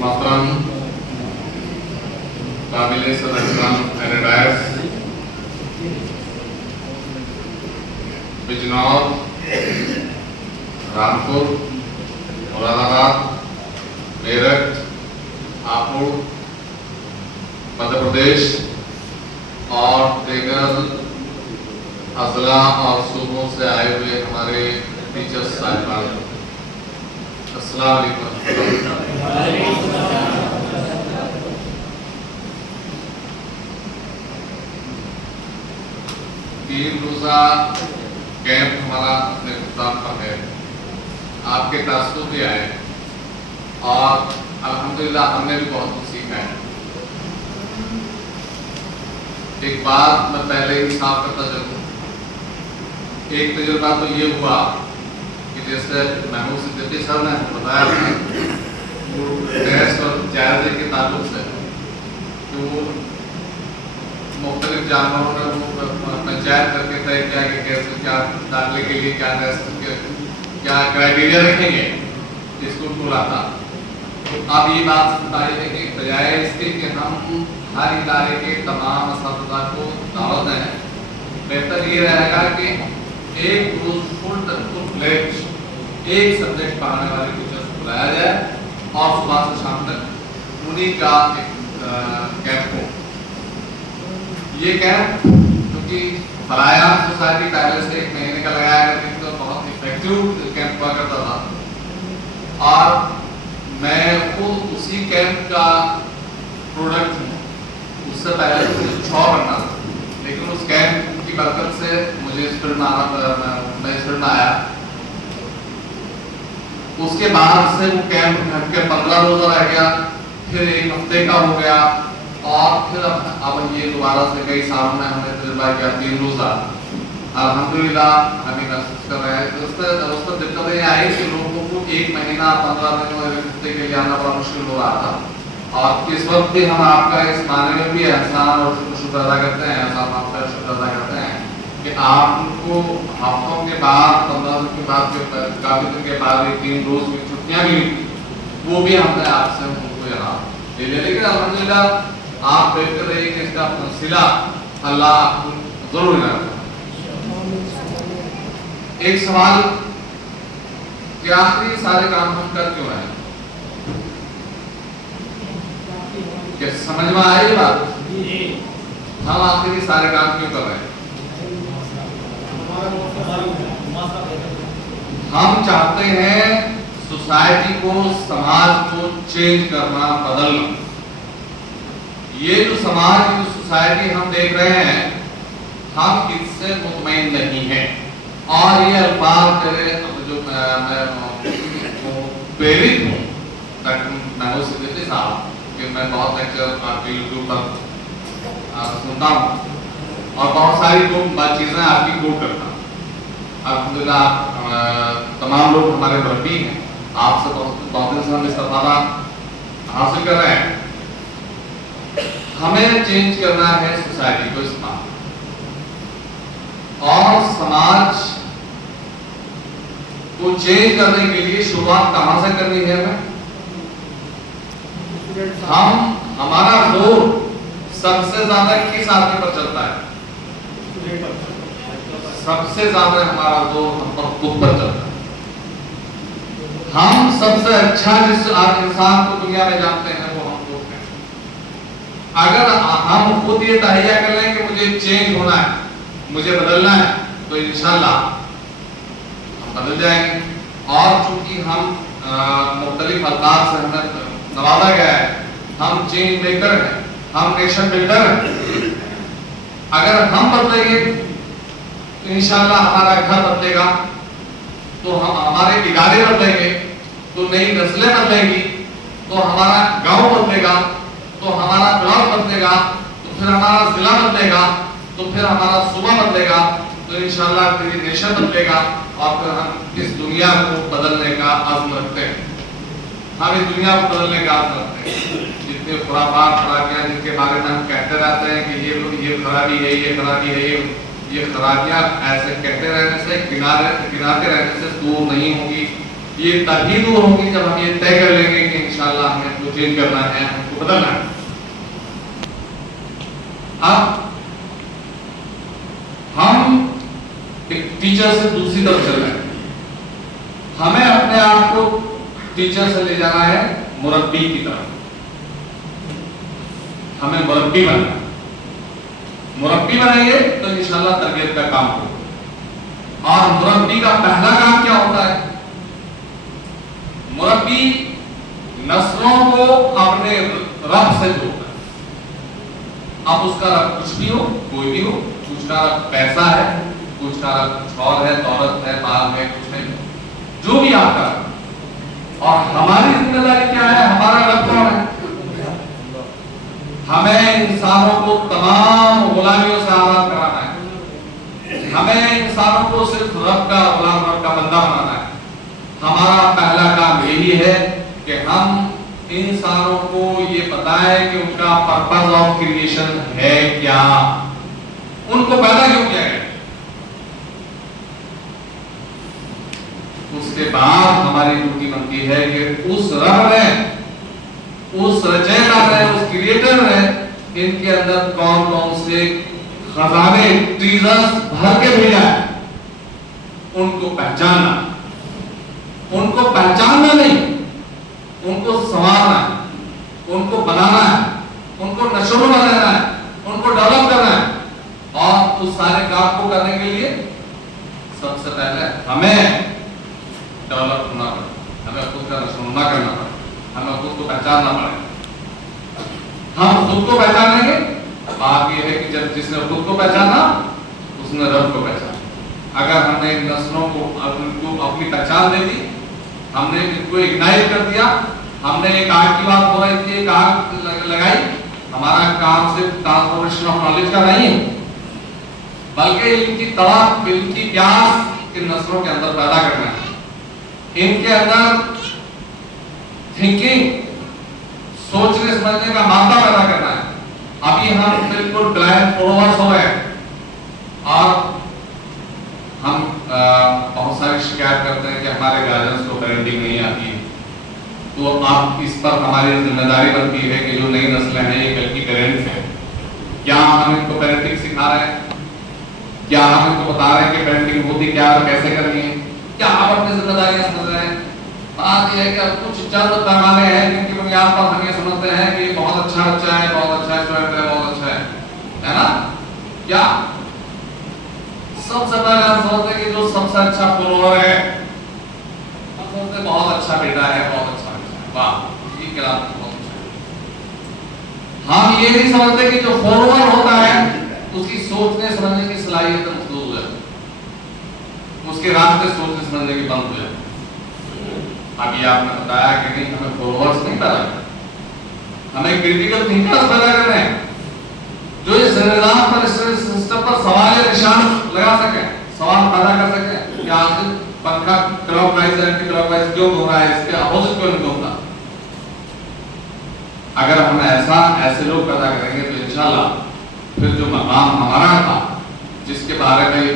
मोहतरम काबिल सदर एनडायस बिजनौर, रामपुर, मुरादाबाद, मेरठ, हापुड़, मध्य प्रदेश और दीगर अजला और सूबों से आए हुए हमारे टीचर्स साहिबान, अस्सलाम वालेकुम। 3 रोजा कैंप हमारा अपने मुकाम पर है। आपके तासुब भी आए और अल्हम्दुलिल्लाह हमने भी बहुत कुछ सीखा है। एक बात मैं पहले ही साफ करता चलूं, एक तजुर्बा तो ये हुआ कि जैसे महमूद सिद्दीकी सर ने बताया था टेस्ट और जायजे के ताल्लुक से कि वो मुख्तलिफ जानवरों ने वो पंचायत करके तय किया कि कैसे क्या दाखिले के लिए क्या टेस्ट क्या क्राइटेरिया रखेंगे, स्कूल खुला था। अब ये बात बताई है कि बजाय इसके कि हम हर इदारे के तमाम असातिज़ा को दावत दें, बेहतर ये रहेगा कि एक रोज फुल फ्लेज एक सब्जेक्ट पढ़ाने वाले टीचर्स को बुलाया जाए और सुबह से शाम तक उन्हीं का एक कैंप हो। ये कैंप क्योंकि फलायान सोसाइटी पहले से 1 महीने का लगाया करती थी तो बहुत इफेक्टिव कैंप हुआ करता था और मैं खुद उसी कैंप का प्रोडक्ट हूँ। उससे पहले तो मुझे 6 बनना था, लेकिन उस कैंप की बरकत से मुझे इस फील्ड में आया। उसके बाद से वो कैंप घट के 15 रोजा रह गया, फिर 1 हफ्ते का हो गया और फिर अब ये दोबारा से कई सालों में हमने तजुर्बा किया 3 रोजा। अल्हम्दुलिल्लाह अभी महसूस कर रहे हैं। दोस्तों दिक्कत ये आई कि लोगों को 1 महीना 15 दिन और 1 हफ्ते के लिए आना बड़ा मुश्किल हो रहा था और इस वक्त भी हम आपका इस माने में भी एहसान और शुक्र अदा करते हैं, आपका शुक्र अदा करते हैं कि आपको हफ्तों के बाद 15 दिन के बाद जो काफी दिन के बाद 3 रोज की छुट्टियां मिली वो भी हमने आपसे उनको यहाँ ले लिया। लेकिन अल्हम्दुलिल्लाह आप बेहतर रहिए कि इसका सिला अल्लाह आपको जरूर मिला। एक सवाल कि आखिरी सारे काम हम कर क्यों रहे हैं? क्या समझ में आई बात? हम आखिरी सारे काम क्यों कर रहे हैं? हम चाहते हैं सोसाइटी को, समाज को चेंज करना, बदलना। ये जो समाज की सोसाइटी हम देख रहे हैं, हम इससे मुतमईन नहीं है और ये अल्फाज जो मैं प्रेरित हूँ महमूद सिद्दीकी साहब कि मैं बहुत लेक्चर आपके यूट्यूब पर सुनता हूँ और बहुत सारी चीज़ें आपकी कोट करता हूँ। अल्हम्दुलिल्लाह तमाम लोग हमारे मुरब्बी हैं, आपसे बहुत दिन से हम इस्तेफादा हासिल कर रहे हैं। हमें चेंज करना है सोसाइटी को, समाज और समाज को चेंज करने के लिए शुरुआत कहां से करनी है? हमारा जोर सबसे ज्यादा किस आदमी पर चलता है? सबसे ज्यादा हमारा जोर हम पर खुद पर चलता है। हम सबसे अच्छा जिस इंसान को दुनिया में जानते हैं वो हम लोग हैं। अगर हम खुद ये तहैया कर लें कि मुझे चेंज होना है, मुझे बदलना है, तो इंशाल्लाह हम बदल जाएंगे। और चूंकि हम मुख्तलिफ अल्फाज से हमें नवाजा गया है, हम चेंज मेकर हैं, हम नेशन बिल्डर हैं। अगर हम बदलेंगे तो इंशाल्लाह हमारा घर बदलेगा, तो हम हमारे इदारे बदलेंगे, तो नई नस्लें बदलेंगी, तो हमारा गांव बदलेगा, तो हमारा ब्लॉक बदलेगा, तो फिर हमारा जिला बदलेगा, तो फिर हमारा सूबा बदलेगा, तो इंशाल्लाह पूरी नेशन बदलेगा और फिर हम इस दुनिया को बदलने का अज़्म रखते हैं। हम इस दुनिया को बदलने का अज़्म रखते हैं। जितने खुराफात खराबियाँ जिनके बारे में हम कहते रहते हैं कि ये खराबी है, ये खराबी है, ये खराबियाँ ऐसे कहते रहने से, गिनाते रहने से दूर नहीं होगी। ये तभी दूर होगी जब हम ये तय कर लेंगे कि इंशाल्लाह है, हमको चेंज करना है, हमको बदलना है। अब हम एक टीचर से दूसरी तरफ चल रहे हैं। हमें अपने आप को टीचर से ले जाना है मुरब्बी की तरफ। हमें मुरब्बी बनना है। मुरब्बी बनेंगे तो इंशाल्लाह तरबियत का काम होगा। और मुरब्बी का पहला काम क्या होता है? मुरब्बी नस्लों को अपने रब से जोड़ता है। अब उसका रब कुछ भी हो, कोई भी हो, कुछ का रब पैसा है, कुछ का रब कुछ और है, दौलत है, माल है, कुछ नहीं, जो भी आपका। और हमारी जिम्मेदारी क्या है? हमारा रब कौन है? हमें इंसानों को तमाम गुलामियों से आजाद कराना है। हमें इंसानों को सिर्फ रब का गुलाम, रब का बंदा बनाना है। हमारा पहला काम यही है कि हम इंसानों को ये बताएं कि उनका पर्पस ऑफ क्रिएशन है क्या, उनको पैदा क्यों किया गया। उसके बाद हमारी ड्यूटी बनती है कि उस रब ने, उस रचयिता ने, उस क्रिएटर ने इनके अंदर कौन कौन से खजाने, ट्रीजर्स भर के भेजा है, उनको पहचानना। उनको पहचानना नहीं, उनको संवारना है, उनको बनाना है, उनको नशों में देना है, उनको डेवलप करना है। और उस सारे काम को करने के लिए सबसे पहले हमें डेवलप होना पड़े, हमें खुद का नशोनुमा करना पड़े, हमें खुद को पहचानना पड़े। हम खुद को पहचानेंगे। बात यह है कि जब जिसने खुद को पहचाना उसने रब को पहचाना। अगर हमने नस्लों को अपनी पहचान दे दी, हमने इनको इग्नाइट कर दिया, हमने एक आग की बात हो रही थी, एक आग लगाई, हमारा काम सिर्फ ट्रांसफॉर्मेशन ऑफ नॉलेज का नहीं है, बल्कि इनकी तड़प, इनकी प्यास इन नस्लों के अंदर पैदा करना है। इनके अंदर थिंकिंग, सोचने समझने का मादा पैदा करना है। अभी हम बिल्कुल ब्लाइंड फॉलोअर्स हो गए और हम बहुत सारी शिकायत करते हैं कि हमारे गार्जियंस को पेरेंटिंग नहीं आती है। तो अब इस पर हमारी जिम्मेदारी बनती है कि जो नई नस्लें हैं, ये कल की पेरेंट्स हैं, क्या हम इनको पेरेंटिंग सिखा रहे हैं? क्या हम इनको बता रहे हैं कि पेरेंटिंग होती क्या और कैसे करनी है? क्या आप अपनी जिम्मेदारियां समझ रहे हैं? बात यह है कि कुछ चंद पैमाने हैं जिनकी बुनियाद पर हम ये समझते हैं कि बहुत अच्छा बच्चा है, बहुत अच्छा स्टूडेंट है, बहुत अच्छा है ना? क्या सबसे पहले हम समझते हैं कि जो सबसे अच्छा फॉलोअर है, हम समझते बहुत अच्छा बेटा है, बहुत अच्छा बेटा है, वाह ये क्या बहुत अच्छा है। हम ये नहीं समझते कि जो फॉलोअर होता है उसकी सोचने समझने की सलाहियत महदूद हो जाती है, उसके रास्ते सोचने समझने की बंद हो जाती है। अभी आपने बताया कि नहीं, हमें फॉलोअर्स नहीं पैदा करना, हमें क्रिटिकल थिंकर्स पैदा करने हैं जो इस निजाम पर, इस सिस्टम पर सवाल या निशान लगा सके, सवाल पैदा कर सके कि आखिर पंखा क्लॉकवाइज एंटी क्लॉकवाइज क्यों घूम रहा है, इसके अपोजिट क्यों नहीं घूमता। अगर हम ऐसे लोग पैदा करेंगे तो इंशाल्लाह फिर जो मकाम हमारा था, जिसके बारे में ये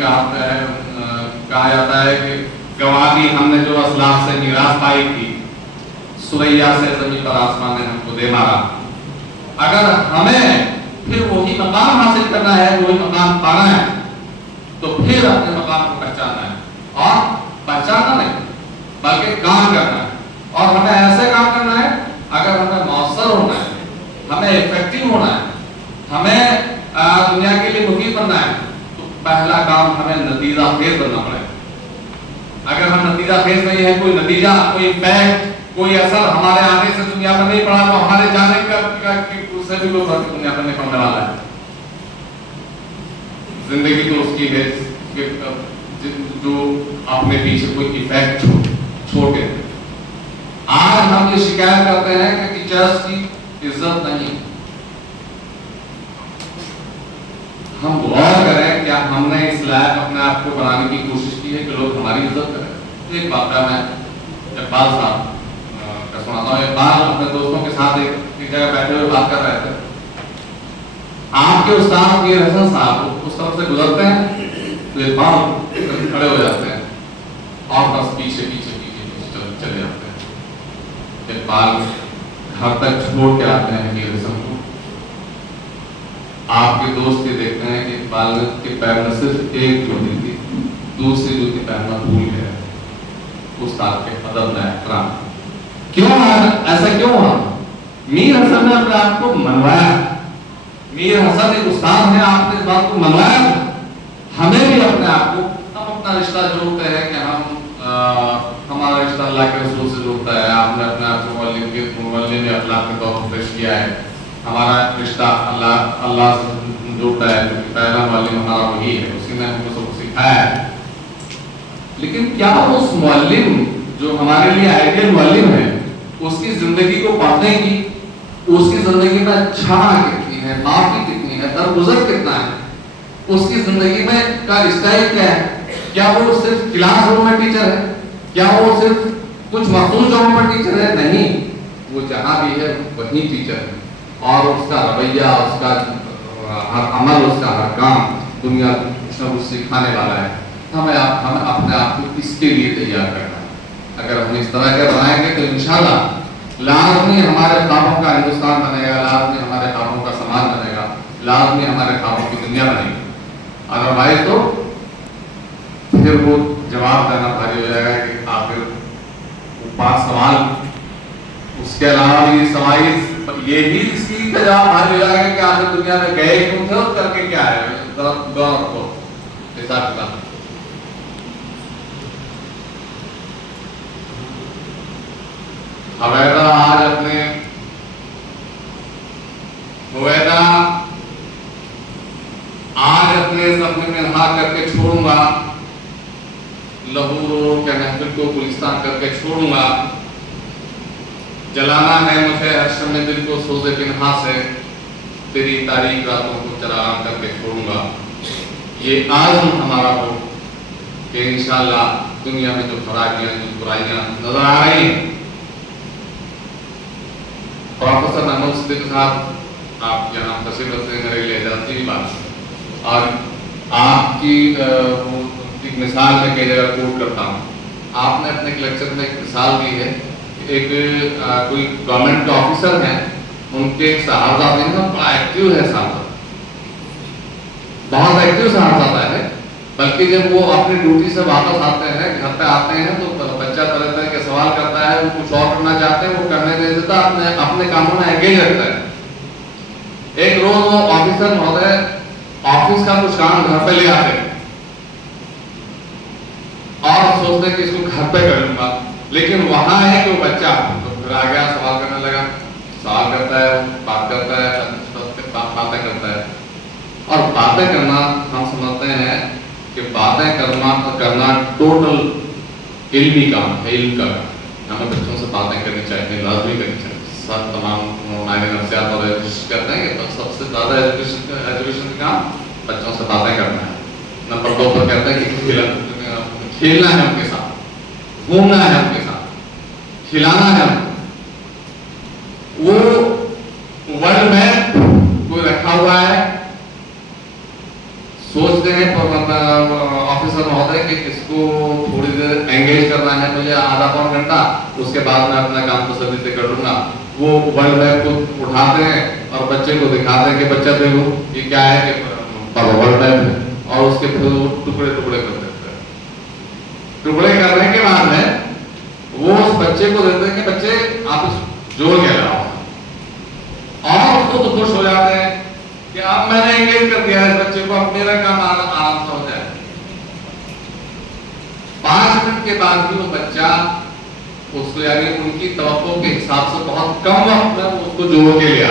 कहा जाता है कि गवाही हमने जो असलाफ से मीरास पाई थी, सुरैया से जमीन पर आसमान ने हमको दे मारा। अगर हमें फिर वही मकाम हासिल करना है, वही मकाम पाना है, तो फिर अपने मकाम को पहचानना है। और पहचानना नहीं बल्कि काम करना है। और हमें ऐसे काम करना है, अगर हमें मौसर होना है, हमें इफेक्टिव होना है, हमें दुनिया के लिए मुफीद बनना है, तो पहला काम हमें नतीजा खेज बनना पड़ेगा। अगर हम नतीजा खेज नहीं है, कोई नतीजा, कोई इम्पैक्ट, कोई असर हमारे आने से दुनिया में नहीं पड़ा, तो हमारे जाने का उससे भी कोई फर्क दुनिया में नहीं पड़ने वाला है। जिंदगी तो उसकी है जो अपने पीछे कोई इफेक्ट छोड़े। आज हम ये शिकायत करते हैं कि टीचर्स की इज्जत नहीं। हम गौर करें, क्या हमने इस लायक अपने आप को बनाने की कोशिश की है कि लोग हमारी इज्जत करें? तो एक वाकया मैं इकबाल साहब का सुनाता हूँ। इकबाल अपने दोस्तों के साथ एक जगह बैठे हुए बात कर रहे थे। आपके उस्ताद मीर हसन साहब उस तरफ से गुजरते हैं तो इकबाल खड़े हो जाते हैं और बस पीछे पीछे पीछे पीछे चले जाते हैं। इकबाल घर तक छोड़ के आते हैं ये रस्म को। आपके दोस्त ये देखते हैं कि इकबाल के पैर में सिर्फ एक जूती थी, दूसरी जूती पहनना भूल गया। उस्ताद के अदब में एहतराम। क्यों ऐसा क्यों हुआ? मीर हसन ने अपने आप को मनवाया। मीर हसन एक उस्ताद है, आपने इस बात को मनवाया। हमें भी अपने आप को, हम अपना रिश्ता जोड़ते हैं कि हमारा रिश्ता अल्लाह के रसूल से जोड़ता है। आपने अपने आप को मुअल्लिम अखलाक के तौर पर पेश किया है। हमारा रिश्ता अल्लाह से जोड़ता है, क्योंकि पहला मुअल्लिम हमारा वही है, उसी ने हमको सबको सिखाया है। लेकिन क्या उस मुअल्लिम जो हमारे लिए आइडियल मुअल्लिम है, उसकी जिंदगी को पढ़ने की, उसकी जिंदगी में क्षमा कितनी है, माफी कितनी है, दरगुजर कितना है, उसकी जिंदगी में का स्टाइल क्या है? क्या वो सिर्फ क्लासरूम में टीचर है? क्या वो सिर्फ कुछ मखसूस जगहों पर टीचर है? नहीं, वो जहां भी है वही टीचर है। और उसका रवैया, उसका हर अमल, उसका हर काम दुनिया कुछ न कुछ सिखाने वाला है। हमें अपने आप को इसके लिए तैयार करना है। अगर हम इस तरह के बनाएंगे तो इंशाल्लाह लाजमी हमारे ख्वाबों का हिंदुस्तान बनेगा, लाजमी हमारे ख्वाबों का समाज बनेगा, लाजमी हमारे ख्वाबों की दुनिया बनेगी। अदरवाइज तो फिर वो जवाब देना भारी हो जाएगा कि आखिर वो 5 सवाल, उसके अलावा भी सवाल ये भी इसकी का जवाब भारी हो जाएगा कि आखिर दुनिया में गए क्यों थे और करके क्या है। गौर को हिसाब किताब हुवैदा आज अपने सपने में हाँ करके छोड़ूंगा, लहू रोड के महफिल को गुलिस्तान करके छोड़ूंगा। जलाना है मुझे हर्ष में दिल को सोजे पिन्हा से, तेरी तारीख रातों को चरागाह करके छोड़ूंगा। ये आज़म हमारा हो कि इंशाल्लाह दुनिया में जो खराबियां, जो बुराइयां नजर आ रही हैं, प्रोफेसर महमूद सिद्दीकी साहब आप यहाँ तशरीफ रखते हैं, मेरे लिए इजाजती बात। और आपकी एक मिसाल में कई जगह कोट करता हूँ। आपने अपने एक लेक्चर में एक मिसाल दी है, एक कोई गवर्नमेंट ऑफिसर हैं, उनके एक साहबजादा हैं, बड़ा एक्टिव है साहबजादा, बहुत एक्टिव साहबजादा है। बल्कि जब वो अपनी ड्यूटी से वापस आते हैं, घर पे आते हैं, तो बच्चा तरह तरह के सवाल करता है, वो कुछ और करना चाहते हैं, वो करने नहीं देता, अपने कामों में एंगेज रखता है। एक रोज वो ऑफिसर महोदय ऑफिस का कुछ काम घर पे ले आते हैं और सोचते हैं कि इसको घर पे कर लूंगा, लेकिन वहां है कि वो बच्चा तो फिर आ गया, सवाल करने लगा, सवाल करता है, बात करता है, बातें करता है। और बातें करना हम समझते हैं कि बातें करना टोटल इल्मी काम है, इल्म का। हमें बच्चों से बातें करनी चाहिए, लाजमी करनी चाहिए। सब तमाम मायने नफ्सियात और एजुकेशन करते हैं कि सबसे ज़्यादा एजुकेशन का काम बच्चों से बातें करना है। नंबर 2 पर कहते हैं कि खेलना है उनके साथ, घूमना है उनके साथ, खिलाना है। वो वर्ल्ड मैप कोई रखा हुआ है, सोचते हैं ऑफिसर महोदय कि इसको थोड़ी देर एंगेज करना है मुझे, आधा पौन घंटा, उसके बाद मैं अपना काम तसल्ली से कर लूंगा। वो वर्ल्ड मैप को उठाते हैं और बच्चे को दिखाते हैं कि बच्चा देखो ये क्या है, कि वर्ल्ड मैप है, और उसके फिर वो टुकड़े टुकड़े कर देते हैं। टुकड़े करने के बाद में वो उस बच्चे को देते हैं कि बच्चे आप जोड़ के लाओ, और उसको तो खुश हो जाते हैं कि अब मैंने एंगेज कर दिया है इस बच्चे को, अब मेरा काम आराम से हो जाए। 5 मिनट के बाद भी वो बच्चा उसको, यानी उनकी तवक्को के हिसाब से बहुत कम वक्त में उसको जोड़ के लिया।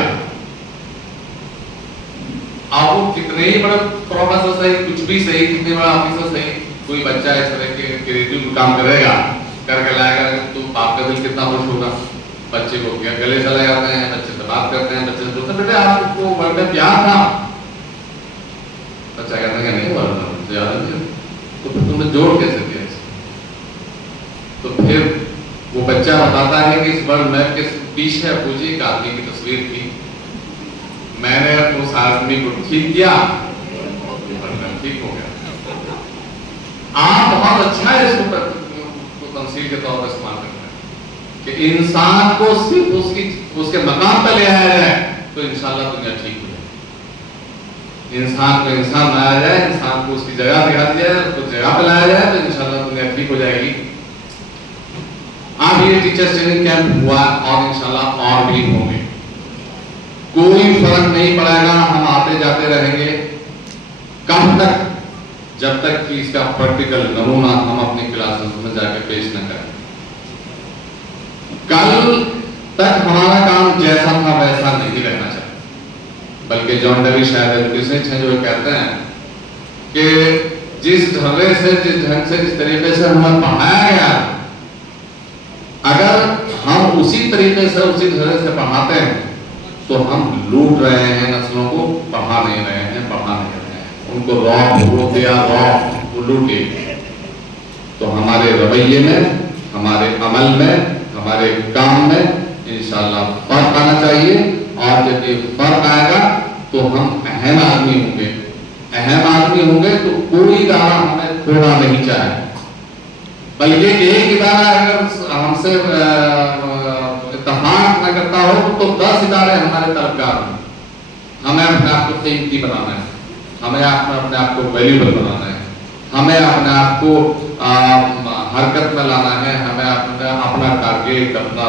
अब वो कितने ही बड़ा प्रोफेसर सही, कुछ भी सही, कितने बड़ा ऑफिसर सही, कोई बच्चा इस तरह के क्रिएटिव काम करेगा, करके लाएगा, तो आपका दिल कितना खुश होगा। बच्चे को क्या गले चले जाते हैं, बच्चे से बात करते हैं, बच्चे से बोलते बेटे आपको वर्ल्ड में प्यार था, बच्चा कहता है नहीं वर्ल्ड में ज्यादा नहीं, तो फिर तुमने जोड़ कैसे दिया? तो फिर वो बच्चा बताता है कि इस वर्ल्ड मैप के पीछे पूछिए एक आदमी की तस्वीर थी, मैंने उस आदमी को ठीक किया, वर्ल्ड मैप ठीक हो गया। आप बहुत अच्छा है इसको तमसील के तौर पर इस्तेमाल करते हैं। कि इंसान को सिर्फ उसके मकाम पर ले आया जाए तो इंशाल्लाह दुनिया ठीक हो जाए। इंसान को इंसान लाया जाए, इंसान को उसकी जगह दिखा दी जाए, उसको जगह पे लाया जाए तो इंशाल्लाह दुनिया ठीक हो जाएगी। अब ये टीचर्स ट्रेनिंग कैंप हुआ और इंशाल्लाह और भी होंगे। कोई फर्क नहीं पड़ेगा, हम आते जाते रहेंगे। कब तक? जब तक कि इसका प्रैक्टिकल नमूना हम अपनी क्लासेस में जाके पेश न करें। कल तक हमारा काम जैसा था वैसा नहीं रहना चाहिए, बल्कि जॉन डेवी शायद एजुकेशन है जो कहते हैं कि जिस ढंग से, जिस ढंग से, जिस तरीके से हमें पढ़ाया गया, अगर हम उसी तरीके से, उसी तरह से पढ़ाते हैं तो हम लूट रहे हैं नस्लों को, पढ़ा नहीं रहे हैं, बढ़ा नहीं रहे हैं। उनको वो दिया वो लूटे। तो हमारे रवैये में, हमारे अमल में, हमारे काम में इंशाल्लाह फर्क आना चाहिए। और जब ये फर्क आएगा तो हम अहम आदमी होंगे। अहम आदमी होंगे तो कोई इदारा हमें खोना नहीं चाहे, बल्कि एक इदारा अगर हमसे इत्तेफाक न करता हो तो 10 इदारे हमारे तरफदार हैं। हमें अपने आप को कीमती बनाना है, हमें अपने आप को वैल्यूबल बनाना है, हमें अपने आप को हरकत में लाना है, हमें अपना टारगेट, अपना